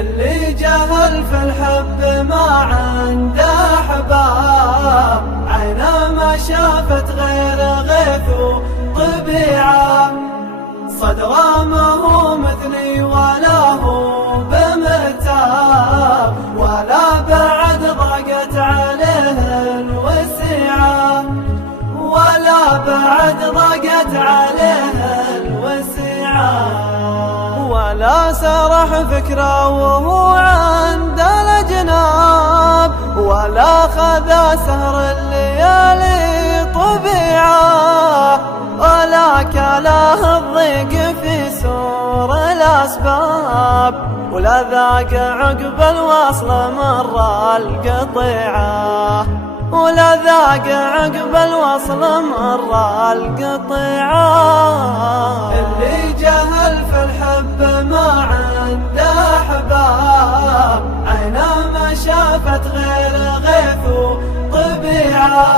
اللي جهل في الحب ما عنده أحباب، عينه ما شافت غير غيث وطبيعة، صدره ما هو مثلي ولا هو بمرتاب، ولا بعد ضاقت عليه الوسيعة، ولا بعد ضاقت عليه الوسيعة، ولا سرح فكره وهو عند الأجناب، ولا خذا سهر الليالي طبيعة، ولا كله الضيق في سور الأسباب، ولا ذاق عقب الوصل مر القطيعة، ولا ذاق عقب الوصل مر القطيعة. اللي جهل في الحب ما عنده أحباب، عينه ما شافت غير غيث وطبيعة،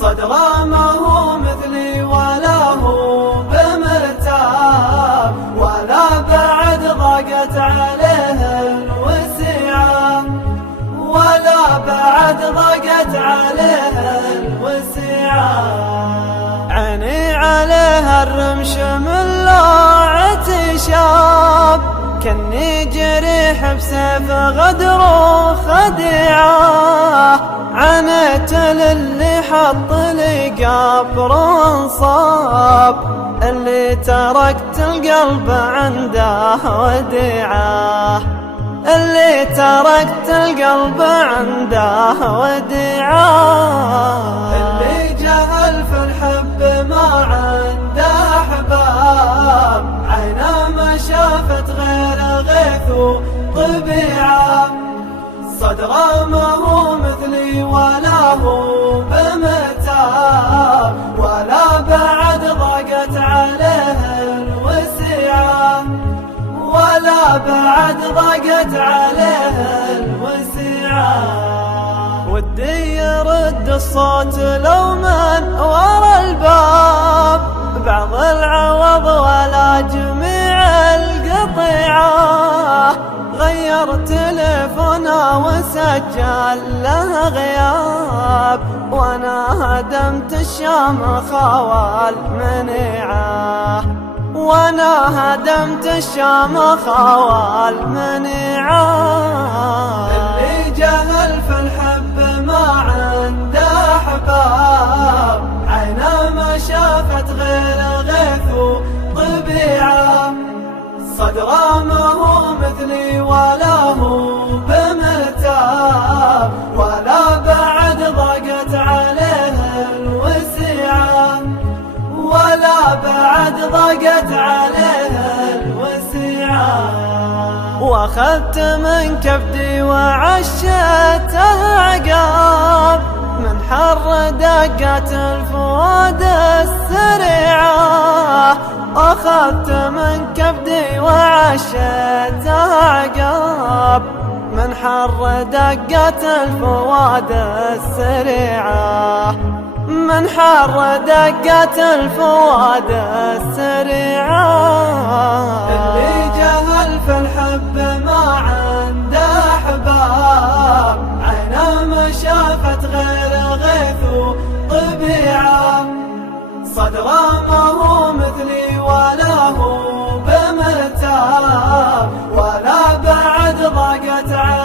صدره ما هو مثلي ولا هو بمرتاب، ولا بعد ضاقت عليه الوسيعة، ولا بعد ضاقت عليه الوسيعة. عيني عليها الرمش من لاعة شاب، كني جريح بسيف غدر وخديعة، عانيت للي حط لي قبر وانصاب، اللي تركت القلب عنده وديعة، اللي تركت القلب عنده وديعة. اللي جهل في الحب ما عنده أحباب، عينه ما شافت غير غيث وطبيعة، صدره ما هو مثلي ولا هو بمرتاب، ولا بعد ضاقت عليه الوسيعة، ولا بعد ضاقت عليه الوسيعة. ودي يرد الصوت لو من ورا الباب، بعض العوض ولا جميع القطيعة، غير تليفونه وسجل له غياب، وانا هدمت الشامخ والمنيعة، وانا هدمت الشامخ والمنيعة. اللي جهل في الحب ما عنده أحباب، عينه ما شافت غير غيث وطبيعة، صدره ما هو مثلي ولا هو بمرتاب، ولا بعد ضاقت عليه الوسيعة، ولا بعد ضاقت عليه الوسيعة. واخذت من كبدي وعشيته عقاب، من حر دقات الفؤاد السريعة، أخذت من كبدي وعشيته عقاب، من حر دقات الفؤاد السريعة، من حر دقات الفؤاد السريعة. اللي جهل في الحب ما عنده أحباب، عينه ما شافت غير غيث وطبيعة، صدره ما هو مثلي ولا هو بمرتاب، ولا بعد ضاقت عليه